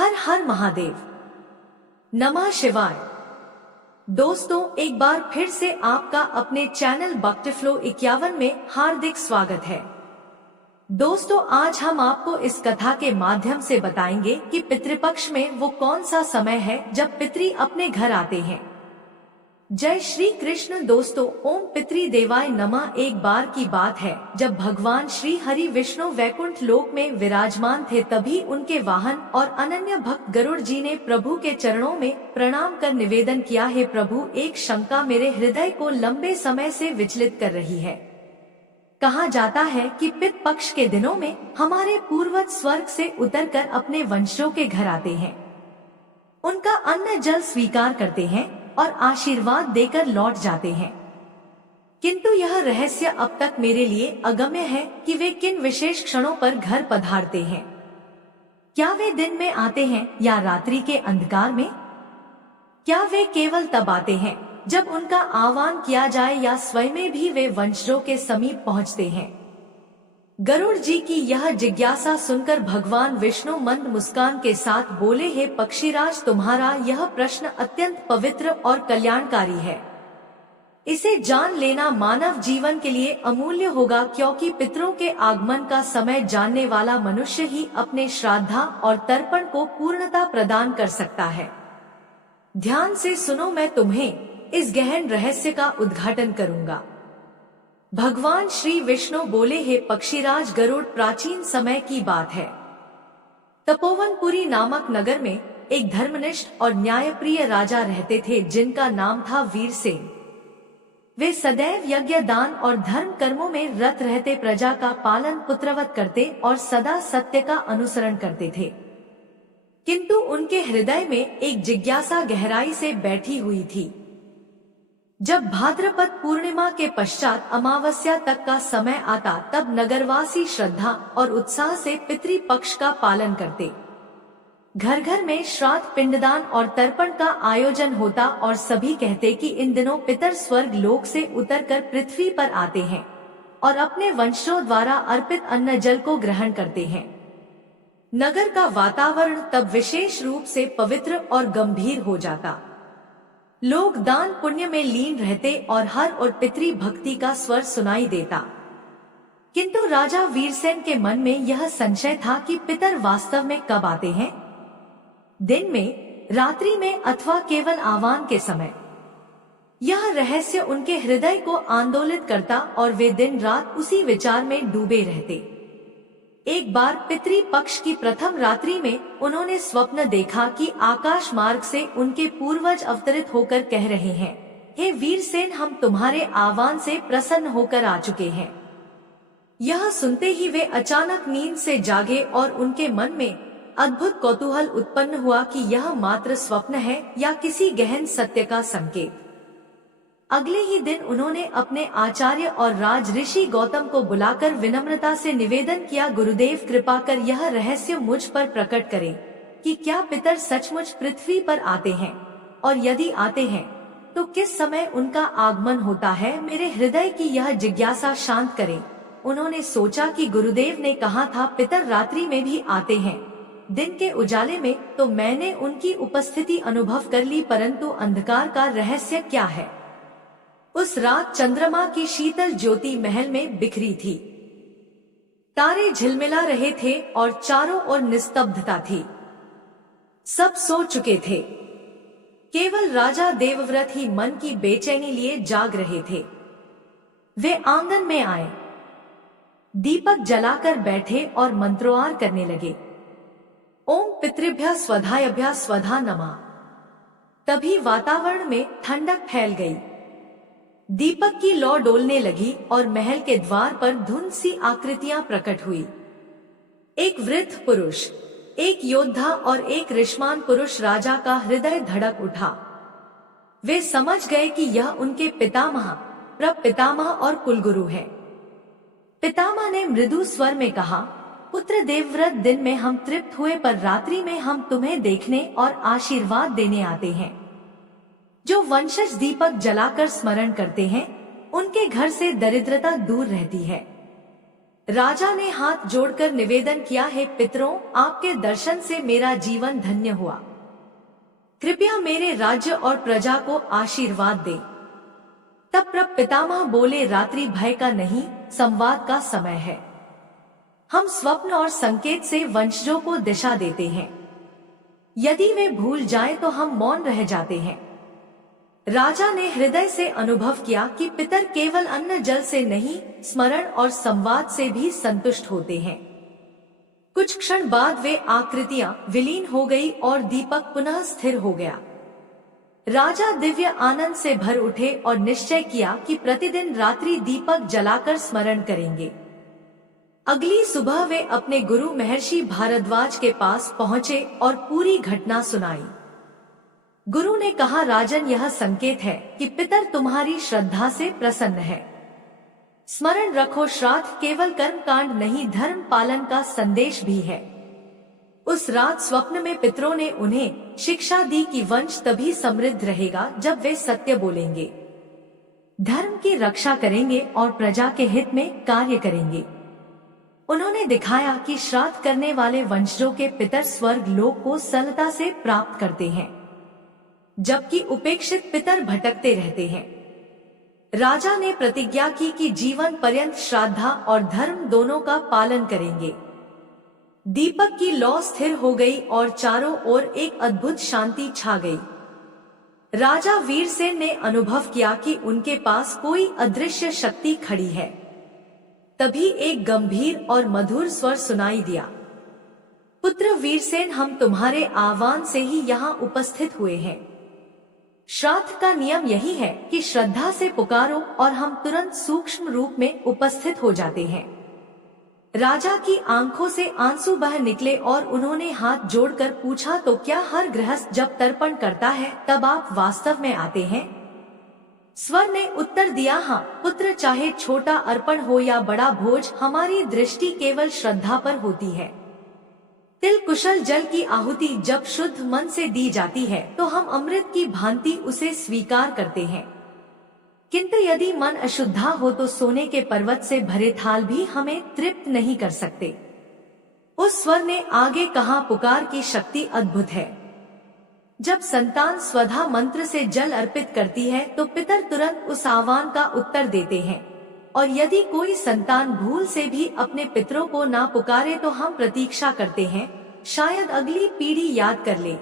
हर हर महादेव। नमः शिवाय। दोस्तों, एक बार फिर से आपका अपने चैनल भक्ति फ्लो 51 में हार्दिक स्वागत है। दोस्तों, आज हम आपको इस कथा के माध्यम से बताएंगे कि पितृपक्ष में वो कौन सा समय है जब पितृ अपने घर आते हैं। जय श्री कृष्ण। दोस्तों, ओम पितृ देवाय नमः। एक बार की बात है जब भगवान श्री हरि विष्णु वैकुंठ लोक में विराजमान थे, तभी उनके वाहन और अनन्य भक्त गरुड़ जी ने प्रभु के चरणों में प्रणाम कर निवेदन किया, हे प्रभु, एक शंका मेरे हृदय को लंबे समय से विचलित कर रही है। कहा जाता है कि पितृ पक्ष के दिनों में हमारे पूर्वज स्वर्ग से उतरकर अपने वंशजों के घर आते हैं, उनका अन्न जल स्वीकार करते हैं और आशीर्वाद देकर लौट जाते हैं। किंतु यह रहस्य अब तक मेरे लिए अगम्य है कि वे किन विशेष क्षणों पर घर पधारते हैं। क्या वे दिन में आते हैं या रात्रि के अंधकार में? क्या वे केवल तब आते हैं जब उनका आह्वान किया जाए, या स्वयं भी वे वंशजों के समीप पहुंचते हैं? गरुड़ जी की यह जिज्ञासा सुनकर भगवान विष्णु मंद मुस्कान के साथ बोले, हे पक्षीराज, तुम्हारा यह प्रश्न अत्यंत पवित्र और कल्याणकारी है। इसे जान लेना मानव जीवन के लिए अमूल्य होगा, क्योंकि पितरों के आगमन का समय जानने वाला मनुष्य ही अपने श्राद्धा और तर्पण को पूर्णता प्रदान कर सकता है। ध्यान से सुनो, मैं तुम्हें इस गहन रहस्य का उद्घाटन करूंगा। भगवान श्री विष्णु बोले, हे पक्षीराज गरुड़, प्राचीन समय की बात है। तपोवनपुरी नामक नगर में एक धर्मनिष्ठ और न्यायप्रिय राजा रहते थे, जिनका नाम था वीरसेन। वे सदैव यज्ञ, दान और धर्म कर्मों में रत रहते, प्रजा का पालन पुत्रवत करते और सदा सत्य का अनुसरण करते थे। किंतु उनके हृदय में एक जिज्ञासा गहराई से बैठी हुई थी। जब भाद्रपद पूर्णिमा के पश्चात अमावस्या तक का समय आता, तब नगरवासी श्रद्धा और उत्साह से पितृ पक्ष का पालन करते। घर घर में श्राद्ध, पिंडदान और तर्पण का आयोजन होता और सभी कहते कि इन दिनों पितर स्वर्ग लोक से उतरकर पृथ्वी पर आते हैं और अपने वंशजों द्वारा अर्पित अन्न जल को ग्रहण करते हैं। नगर का वातावरण तब विशेष रूप से पवित्र और गंभीर हो जाता। लोग दान पुण्य में लीन रहते और हर और पितृ भक्ति का स्वर सुनाई देता। किंतु राजा वीरसेन के मन में यह संशय था कि पितर वास्तव में कब आते हैं, दिन में, रात्रि में अथवा केवल आह्वान के समय। यह रहस्य उनके हृदय को आंदोलित करता और वे दिन रात उसी विचार में डूबे रहते। एक बार पितृ पक्ष की प्रथम रात्रि में उन्होंने स्वप्न देखा कि आकाश मार्ग से उनके पूर्वज अवतरित होकर कह रहे हैं, हे वीरसेन, हम तुम्हारे आह्वान से प्रसन्न होकर आ चुके हैं। यह सुनते ही वे अचानक नींद से जागे और उनके मन में अद्भुत कौतूहल उत्पन्न हुआ कि यह मात्र स्वप्न है या किसी गहन सत्य का संकेत। अगले ही दिन उन्होंने अपने आचार्य और राज ऋषि गौतम को बुलाकर विनम्रता से निवेदन किया, गुरुदेव, कृपा कर यह रहस्य मुझ पर प्रकट करें कि क्या पितर सचमुच पृथ्वी पर आते हैं, और यदि आते हैं तो किस समय उनका आगमन होता है। मेरे हृदय की यह जिज्ञासा शांत करें। उन्होंने सोचा कि गुरुदेव ने कहा था पितर रात्रि में भी आते हैं, दिन के उजाले में तो मैंने उनकी उपस्थिति अनुभव कर ली, परंतु अंधकार का रहस्य क्या है। उस रात चंद्रमा की शीतल ज्योति महल में बिखरी थी। तारे झिलमिला रहे थे और चारों ओर निस्तब्धता थी। सब सो चुके थे, केवल राजा देवव्रत ही मन की बेचैनी लिए जाग रहे थे। वे आंगन में आए, दीपक जलाकर बैठे और मंत्रोच्चार करने लगे। ओम पितृभ्यः स्वधायभ्यः स्वधा नमः। तभी वातावरण में ठंडक फैल गई। दीपक की लौ डोलने लगी और महल के द्वार पर धुंध सी आकृतियां प्रकट हुई। एक वृद्ध पुरुष, एक योद्धा और एक ऋषमान पुरुष। राजा का हृदय धड़क उठा। वे समझ गए कि यह उनके पितामह, प्रपितामह और कुलगुरु है। पितामह ने मृदु स्वर में कहा, पुत्र देवव्रत, दिन में हम तृप्त हुए, पर रात्रि में हम तुम्हें देखने और आशीर्वाद देने आते हैं। जो वंशज दीपक जलाकर स्मरण करते हैं, उनके घर से दरिद्रता दूर रहती है। राजा ने हाथ जोड़कर निवेदन किया, है पितरों, आपके दर्शन से मेरा जीवन धन्य हुआ। कृपया मेरे राज्य और प्रजा को आशीर्वाद दे। तब पितामह बोले, रात्रि भय का नहीं, संवाद का समय है। हम स्वप्न और संकेत से वंशजों को दिशा देते हैं। यदि वे भूल जाएं तो हम मौन रह जाते हैं। राजा ने हृदय से अनुभव किया कि पितर केवल अन्न जल से नहीं, स्मरण और संवाद से भी संतुष्ट होते हैं। कुछ क्षण बाद वे आकृतियां विलीन हो गई और दीपक पुनः स्थिर हो गया। राजा दिव्य आनंद से भर उठे और निश्चय किया कि प्रतिदिन रात्रि दीपक जलाकर स्मरण करेंगे। अगली सुबह वे अपने गुरु महर्षि भारद्वाज के पास पहुंचे और पूरी घटना सुनाई। गुरु ने कहा, राजन, यह संकेत है कि पितर तुम्हारी श्रद्धा से प्रसन्न है। स्मरण रखो, श्राद्ध केवल कर्म कांड नहीं, धर्म पालन का संदेश भी है। उस रात स्वप्न में पितरों ने उन्हें शिक्षा दी कि वंश तभी समृद्ध रहेगा जब वे सत्य बोलेंगे, धर्म की रक्षा करेंगे और प्रजा के हित में कार्य करेंगे। उन्होंने दिखाया कि श्राद्ध करने वाले वंशजों के पितर स्वर्ग लोक को सरलता से प्राप्त करते हैं, जबकि उपेक्षित पितर भटकते रहते हैं। राजा ने प्रतिज्ञा की कि जीवन पर्यंत श्रद्धा और धर्म दोनों का पालन करेंगे। दीपक की लौ स्थिर हो गई और चारों ओर एक अद्भुत शांति छा गई। राजा वीरसेन ने अनुभव किया कि उनके पास कोई अदृश्य शक्ति खड़ी है। तभी एक गंभीर और मधुर स्वर सुनाई दिया, पुत्र वीरसेन, हम तुम्हारे आह्वान से ही यहाँ उपस्थित हुए हैं। श्राद्ध का नियम यही है कि श्रद्धा से पुकारो और हम तुरंत सूक्ष्म रूप में उपस्थित हो जाते हैं। राजा की आंखों से आंसू बह निकले और उन्होंने हाथ जोड़कर पूछा, तो क्या हर गृहस्थ जब तर्पण करता है तब आप वास्तव में आते हैं? स्वर ने उत्तर दिया, हाँ पुत्र, चाहे छोटा अर्पण हो या बड़ा भोज, हमारी दृष्टि केवल श्रद्धा पर होती है। तिल कुशल जल की आहुति जब शुद्ध मन से दी जाती है तो हम अमृत की भांति उसे स्वीकार करते हैं, किंतु यदि मन अशुद्धा हो तो सोने के पर्वत से भरे थाल भी हमें तृप्त नहीं कर सकते। उस स्वर ने आगे कहा, पुकार की शक्ति अद्भुत है। जब संतान स्वधा मंत्र से जल अर्पित करती है तो पितर तुरंत उस आह्वान का उत्तर देते हैं, और यदि कोई संतान भूल से भी अपने पितरों को ना पुकारे तो हम प्रतीक्षा करते हैं, शायद अगली पीढ़ी याद कर ले।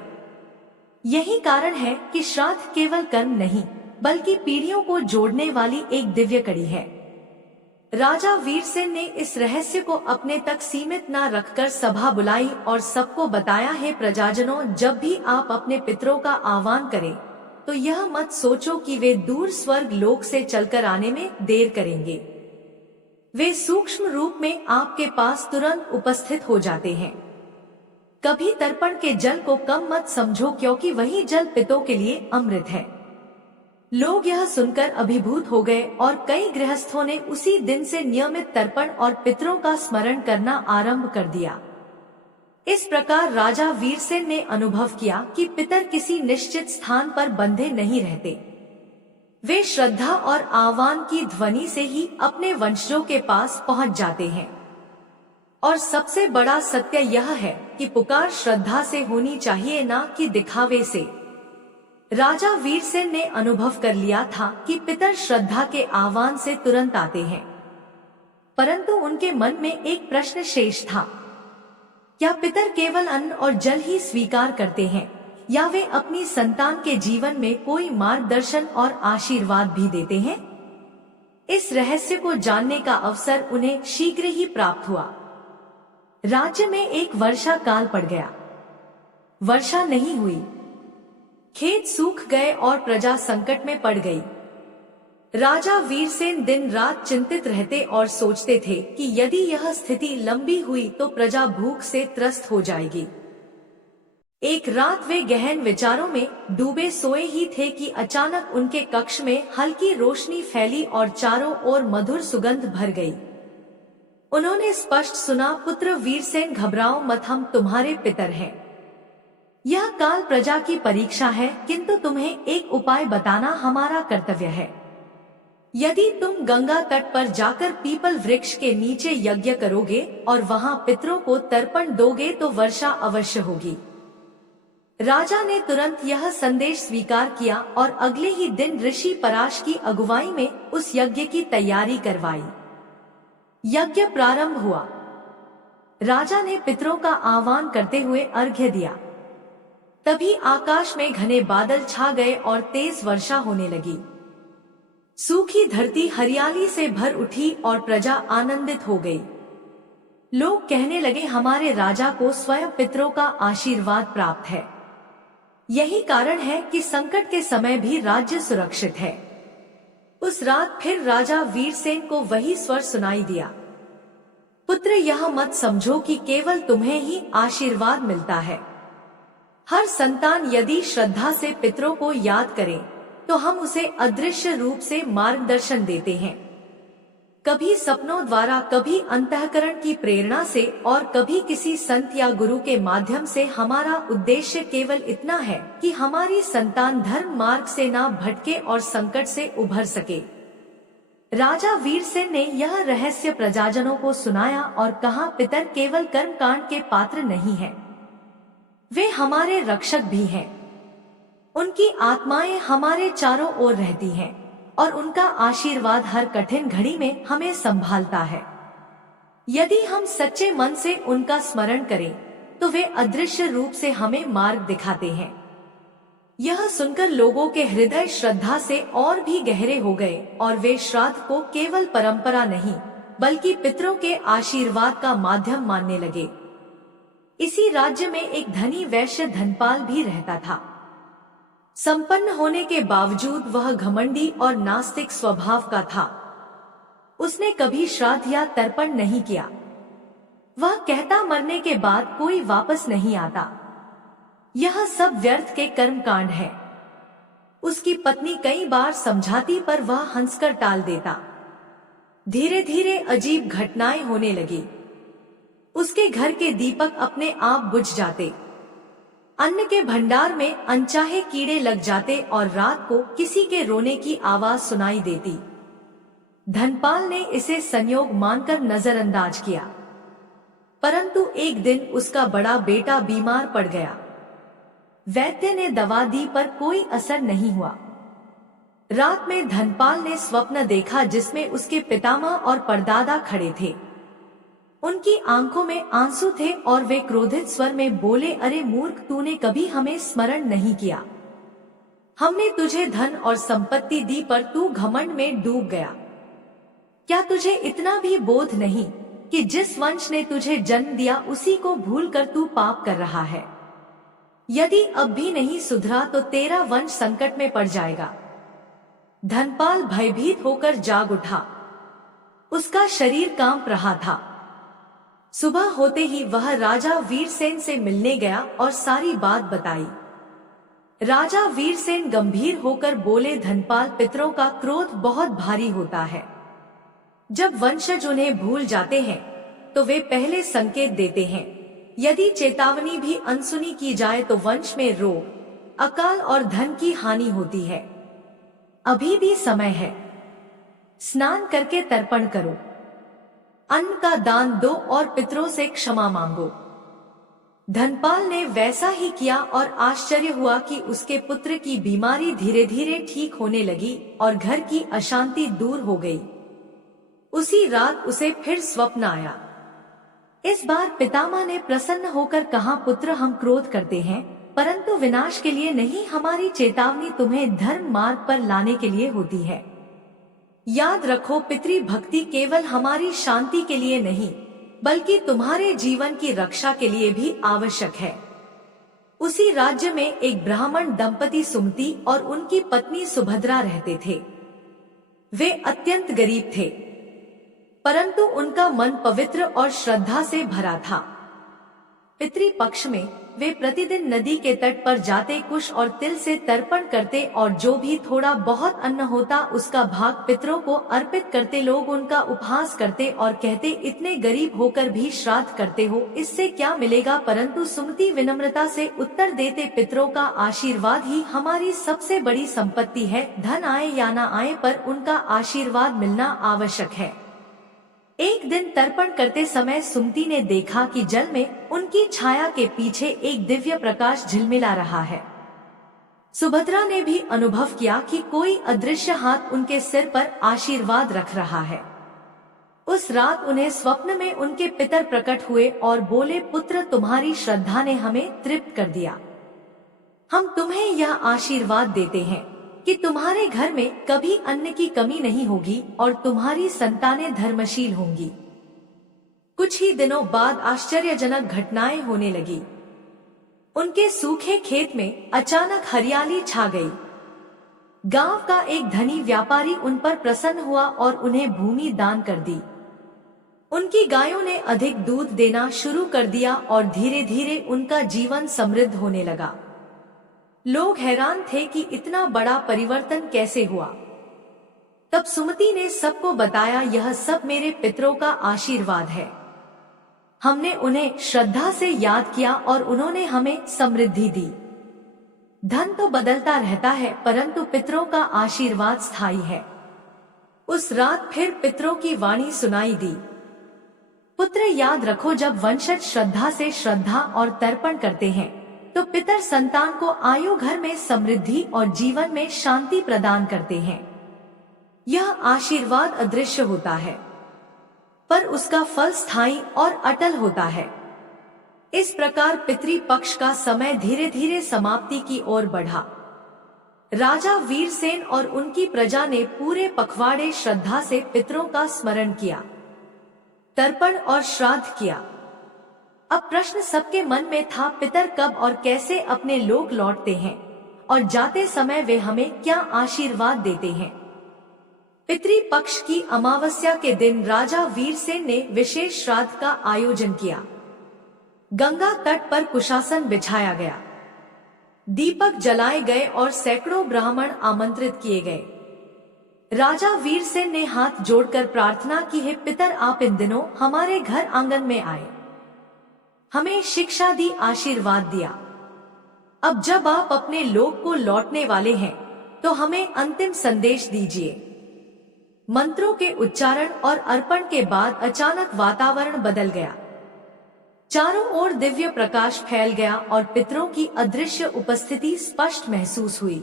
यही कारण है कि श्राद्ध केवल कर्म नहीं बल्कि पीढ़ियों को जोड़ने वाली एक दिव्य कड़ी है। राजा वीरसेन ने इस रहस्य को अपने तक सीमित न रखकर सभा बुलाई और सबको बताया, है प्रजाजनों, जब भी आप अपने पितरों का आह्वान करें तो यह मत सोचो कि वे दूर स्वर्ग लोक से चलकर आने में देर करेंगे। वे सूक्ष्म रूप में आपके पास तुरंत उपस्थित हो जाते हैं। कभी तर्पण के जल को कम मत समझो, क्योंकि वही जल पितरों के लिए अमृत है। लोग यह सुनकर अभिभूत हो गए और कई गृहस्थों ने उसी दिन से नियमित तर्पण और पितरों का स्मरण करना आरंभ कर दिया। इस प्रकार राजा वीरसेन ने अनुभव किया कि पितर किसी निश्चित स्थान पर बंधे नहीं रहते। वे श्रद्धा और आह्वान की ध्वनि से ही अपने वंशजों के पास पहुंच जाते हैं। और सबसे बड़ा सत्य यह है कि पुकार श्रद्धा से होनी चाहिए, ना कि दिखावे से। राजा वीरसेन ने अनुभव कर लिया था कि पितर श्रद्धा के आह्वान से तुरंत आते हैं, परंतु उनके मन में एक प्रश्न शेष था, क्या पितर केवल अन्न और जल ही स्वीकार करते हैं या वे अपनी संतान के जीवन में कोई मार्गदर्शन और आशीर्वाद भी देते हैं? इस रहस्य को जानने का अवसर उन्हें शीघ्र ही प्राप्त हुआ। राज्य में एक वर्षा काल पड़ गया। वर्षा नहीं हुई, खेत सूख गए और प्रजा संकट में पड़ गई। राजा वीरसेन दिन रात चिंतित रहते और सोचते थे कि यदि यह स्थिति लंबी हुई तो प्रजा भूख से त्रस्त हो जाएगी। एक रात वे गहन विचारों में डूबे सोए ही थे कि अचानक उनके कक्ष में हल्की रोशनी फैली और चारों ओर मधुर सुगंध भर गई। उन्होंने स्पष्ट सुना, पुत्र वीरसेन, घबराओ मत, हम तुम्हारे पितर हैं। यह काल प्रजा की परीक्षा है, किंतु तुम्हें एक उपाय बताना हमारा कर्तव्य है। यदि तुम गंगा तट पर जाकर पीपल वृक्ष के नीचे यज्ञ करोगे और वहां पितरों को तर्पण दोगे तो वर्षा अवश्य होगी। राजा ने तुरंत यह संदेश स्वीकार किया और अगले ही दिन ऋषि पराश की अगुवाई में उस यज्ञ की तैयारी करवाई। यज्ञ प्रारंभ हुआ। राजा ने पितरों का आह्वान करते हुए अर्घ्य दिया। तभी आकाश में घने बादल छा गए और तेज वर्षा होने लगी। सूखी धरती हरियाली से भर उठी और प्रजा आनंदित हो गई। लोग कहने लगे, हमारे राजा को स्वयं पितरों का आशीर्वाद प्राप्त है। यही कारण है कि संकट के समय भी राज्य सुरक्षित है। उस रात फिर राजा वीरसेन को वही स्वर सुनाई दिया, पुत्र, यह मत समझो कि केवल तुम्हें ही आशीर्वाद मिलता है। हर संतान यदि श्रद्धा से पितरों को याद करे तो हम उसे अदृश्य रूप से मार्गदर्शन देते हैं। कभी सपनों द्वारा, कभी अंतःकरण की प्रेरणा से और कभी किसी संत या गुरु के माध्यम से। हमारा उद्देश्य केवल इतना है कि हमारी संतान धर्म मार्ग से ना भटके और संकट से उभर सके। राजा वीरसेन ने यह रहस्य प्रजाजनों को सुनाया और कहा, पितर केवल कर्मकांड के पात्र नहीं हैं, वे हमारे रक्षक भी हैं। उनकी आत्माएं हमारे चारों ओर रहती हैं और उनका आशीर्वाद हर कठिन घड़ी में हमें संभालता है। यदि हम सच्चे मन से उनका स्मरण करें तो वे अदृश्य रूप से हमें मार्ग दिखाते हैं। यह सुनकर लोगों के हृदय श्रद्धा से और भी गहरे हो गए और वे श्राद्ध को केवल परंपरा नहीं बल्कि पितरों के आशीर्वाद का माध्यम मानने लगे। इसी राज्य में एक धनी वैश्य धनपाल भी रहता था। संपन्न होने के बावजूद वह घमंडी और नास्तिक स्वभाव का था। उसने कभी श्राद्ध या तर्पण नहीं किया। वह कहता, मरने के बाद कोई वापस नहीं आता। यह सब व्यर्थ के कर्मकांड है। उसकी पत्नी कई बार समझाती पर वह हंसकर टाल देता। धीरे धीरे अजीब घटनाएं होने लगी। उसके घर के दीपक अपने आप बुझ जाते, अन्न के भंडार में अनचाहे कीड़े लग जाते और रात को किसी के रोने की आवाज सुनाई देती। धनपाल ने इसे संयोग मानकर नजरअंदाज किया, परंतु एक दिन उसका बड़ा बेटा बीमार पड़ गया। वैद्य ने दवा दी पर कोई असर नहीं हुआ। रात में धनपाल ने स्वप्न देखा जिसमें उसके पितामह और परदादा खड़े थे। उनकी आंखों में आंसू थे और वे क्रोधित स्वर में बोले, अरे मूर्ख, तूने कभी हमें स्मरण नहीं किया। हमने तुझे धन और संपत्ति दी पर तू घमंड में डूब गया। क्या तुझे इतना भी बोध नहीं कि जिस वंश ने तुझे जन्म दिया उसी को भूलकर तू पाप कर रहा है? यदि अब भी नहीं सुधरा तो तेरा वंश संकट में पड़ जाएगा। धनपाल भयभीत होकर जाग उठा। उसका शरीर कांप रहा था। सुबह होते ही वह राजा वीरसेन से मिलने गया और सारी बात बताई। राजा वीरसेन गंभीर होकर बोले, धनपाल, पितरों का क्रोध बहुत भारी होता है। जब वंशज उन्हें भूल जाते हैं तो वे पहले संकेत देते हैं। यदि चेतावनी भी अनसुनी की जाए तो वंश में रोग, अकाल और धन की हानि होती है। अभी भी समय है। स्नान करके तर्पण करो, अन्न का दान दो और पितरों से क्षमा मांगो। धनपाल ने वैसा ही किया और आश्चर्य हुआ कि उसके पुत्र की बीमारी धीरे धीरे ठीक होने लगी और घर की अशांति दूर हो गई। उसी रात उसे फिर स्वप्न आया। इस बार पितामह ने प्रसन्न होकर कहा, पुत्र, हम क्रोध करते हैं परंतु विनाश के लिए नहीं। हमारी चेतावनी तुम्हें धर्म मार्ग पर लाने के लिए होती है। याद रखो, पितृ भक्ति केवल हमारी शांति के लिए नहीं बल्कि तुम्हारे जीवन की रक्षा के लिए भी आवश्यक है। उसी राज्य में एक ब्राह्मण दंपति सुमति और उनकी पत्नी सुभद्रा रहते थे। वे अत्यंत गरीब थे परंतु उनका मन पवित्र और श्रद्धा से भरा था। पितृ पक्ष में वे प्रतिदिन नदी के तट पर जाते कुश और तिल से तर्पण करते और जो भी थोड़ा बहुत अन्न होता उसका भाग पितरों को अर्पित करते। लोग उनका उपहास करते और कहते, इतने गरीब होकर भी श्राद्ध करते हो, इससे क्या मिलेगा? परंतु सुमति विनम्रता से उत्तर देते, पितरों का आशीर्वाद ही हमारी सबसे बड़ी संपत्ति है। धन आए या न आए पर उनका आशीर्वाद मिलना आवश्यक है। एक दिन तर्पण करते समय सुमति ने देखा कि जल में उनकी छाया के पीछे एक दिव्य प्रकाश झिलमिला रहा है। सुभद्रा ने भी अनुभव किया कि कोई अदृश्य हाथ उनके सिर पर आशीर्वाद रख रहा है। उस रात उन्हें स्वप्न में उनके पितर प्रकट हुए और बोले, पुत्र, तुम्हारी श्रद्धा ने हमें तृप्त कर दिया। हम तुम्हें यह आशीर्वाद देते हैं कि तुम्हारे घर में कभी अन्न की कमी नहीं होगी और तुम्हारी संतानें धर्मशील होंगी। कुछ ही दिनों बाद आश्चर्यजनक घटनाएं होने लगी। उनके सूखे खेत में अचानक हरियाली छा गई। गांव का एक धनी व्यापारी उन पर प्रसन्न हुआ और उन्हें भूमि दान कर दी। उनकी गायों ने अधिक दूध देना शुरू कर दिया और धीरे धीरे उनका जीवन समृद्ध होने लगा। लोग हैरान थे कि इतना बड़ा परिवर्तन कैसे हुआ। तब सुमति ने सबको बताया, यह सब मेरे पितरों का आशीर्वाद है। हमने उन्हें श्रद्धा से याद किया और उन्होंने हमें समृद्धि दी। धन तो बदलता रहता है परंतु पितरों का आशीर्वाद स्थायी है। उस रात फिर पितरों की वाणी सुनाई दी, पुत्र, याद रखो, जब वंशज श्रद्धा से श्रद्धा और तर्पण करते हैं तो पितर संतान को आयु घर में समृद्धि और जीवन में शांति प्रदान करते हैं। यह आशीर्वाद अदृश्य होता है पर उसका फल स्थायी और अटल होता है। इस प्रकार पितृ पक्ष का समय धीरे धीरे समाप्ति की ओर बढ़ा। राजा वीरसेन और उनकी प्रजा ने पूरे पखवाड़े श्रद्धा से पितरों का स्मरण किया, तर्पण और श्राद्ध किया। अब प्रश्न सबके मन में था, पितर कब और कैसे अपने लोक लौटते हैं और जाते समय वे हमें क्या आशीर्वाद देते हैं। पितृ पक्ष की अमावस्या के दिन राजा वीरसेन ने विशेष श्राद्ध का आयोजन किया। गंगा तट पर कुशासन बिछाया गया, दीपक जलाए गए और सैकड़ों ब्राह्मण आमंत्रित किए गए। राजा वीरसेन ने हाथ जोड़कर प्रार्थना की, हे पितर, आप इन दिनों हमारे घर आंगन में आए, हमें शिक्षा दी, आशीर्वाद दिया। अब जब आप अपने लोक को लौटने वाले हैं तो हमें अंतिम संदेश दीजिए। मंत्रों के उच्चारण और अर्पण के बाद अचानक वातावरण बदल गया। चारों ओर दिव्य प्रकाश फैल गया और पितरों की अदृश्य उपस्थिति स्पष्ट महसूस हुई।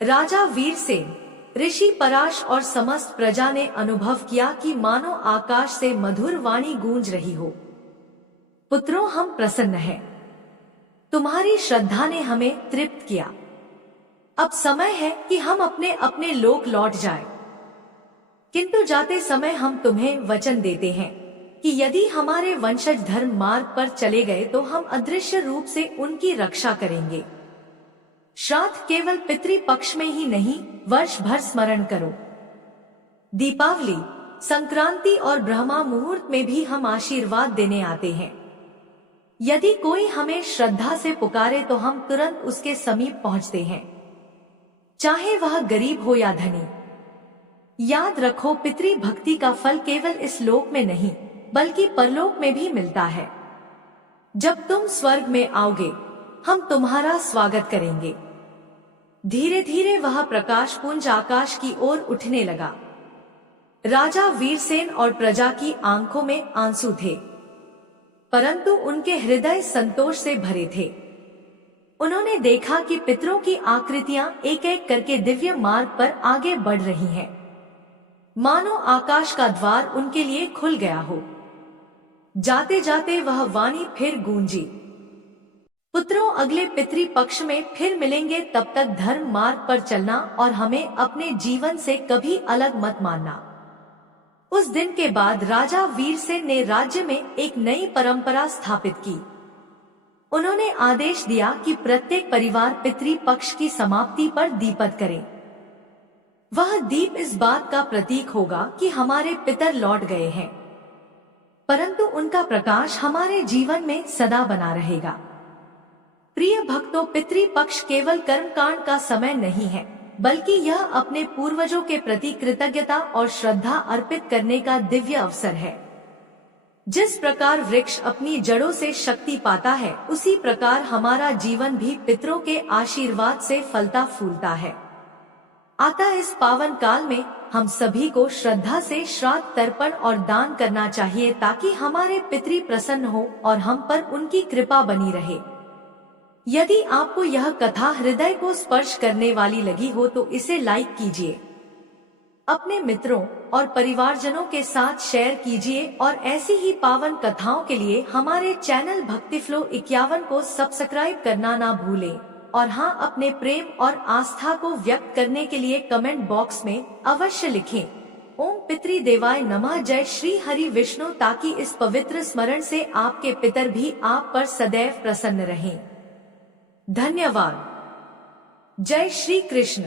राजा वीरसेन, ऋषि पराश और समस्त प्रजा ने अनुभव किया कि मानो आकाश से मधुर वाणी गूंज रही हो, पुत्रों, हम प्रसन्न हैं। तुम्हारी श्रद्धा ने हमें तृप्त किया। अब समय है कि हम अपने अपने लोक लौट जाएं। किंतु जाते समय हम तुम्हें वचन देते हैं कि यदि हमारे वंशज धर्म मार्ग पर चले गए तो हम अदृश्य रूप से उनकी रक्षा करेंगे। श्राद्ध केवल पितृ पक्ष में ही नहीं, वर्ष भर स्मरण करो। दीपावली, संक्रांति और ब्रह्मा मुहूर्त में भी हम आशीर्वाद देने आते हैं। यदि कोई हमें श्रद्धा से पुकारे तो हम तुरंत उसके समीप पहुंचते हैं, चाहे वह गरीब हो या धनी। याद रखो, पितृ भक्ति का फल केवल इस लोक में नहीं बल्कि परलोक में भी मिलता है। जब तुम स्वर्ग में आओगे हम तुम्हारा स्वागत करेंगे। धीरे धीरे वह प्रकाश पुंज आकाश की ओर उठने लगा। राजा वीरसेन और प्रजा की आंखों में आंसू थे परंतु उनके हृदय संतोष से भरे थे। उन्होंने देखा कि पितरों की आकृतियां एक एक करके दिव्य मार्ग पर आगे बढ़ रही हैं, मानो आकाश का द्वार उनके लिए खुल गया हो। जाते जाते वह वाणी फिर गूंजी, पुत्रों, अगले पितृ पक्ष में फिर मिलेंगे, तब तक धर्म मार्ग पर चलना और हमें अपने जीवन से कभी अलग मत मानना। उस दिन के बाद राजा वीरसेन ने राज्य में एक नई परंपरा स्थापित की। उन्होंने आदेश दिया कि प्रत्येक परिवार पितृ पक्ष की समाप्ति पर दीपक करे। वह दीप इस बात का प्रतीक होगा कि हमारे पितर लौट गए हैं। परंतु उनका प्रकाश हमारे जीवन में सदा बना रहेगा। प्रिय भक्तों, पितृपक्ष केवल कर्मकांड का समय नहीं है, बल्कि यह अपने पूर्वजों के प्रति कृतज्ञता और श्रद्धा अर्पित करने का दिव्य अवसर है। जिस प्रकार वृक्ष अपनी जड़ों से शक्ति पाता है, उसी प्रकार हमारा जीवन भी पितरों के आशीर्वाद से फलता फूलता है। अतः इस पावन काल में हम सभी को श्रद्धा से श्राद्ध, तर्पण और दान करना चाहिए, ताकि हमारे पितृ प्रसन्न हो और हम पर उनकी कृपा बनी रहे। यदि आपको यह कथा हृदय को स्पर्श करने वाली लगी हो तो इसे लाइक कीजिए, अपने मित्रों और परिवारजनों के साथ शेयर कीजिए और ऐसी ही पावन कथाओं के लिए हमारे चैनल भक्ति फ्लो 51 को सब्सक्राइब करना ना भूलें। और हाँ, अपने प्रेम और आस्था को व्यक्त करने के लिए कमेंट बॉक्स में अवश्य लिखें, ओम पितृदेवाय नमः, जय श्री हरि विष्णु, ताकि इस पवित्र स्मरण से आपके पितर भी आप पर सदैव प्रसन्न रहें। धन्यवाद। जय श्री कृष्ण।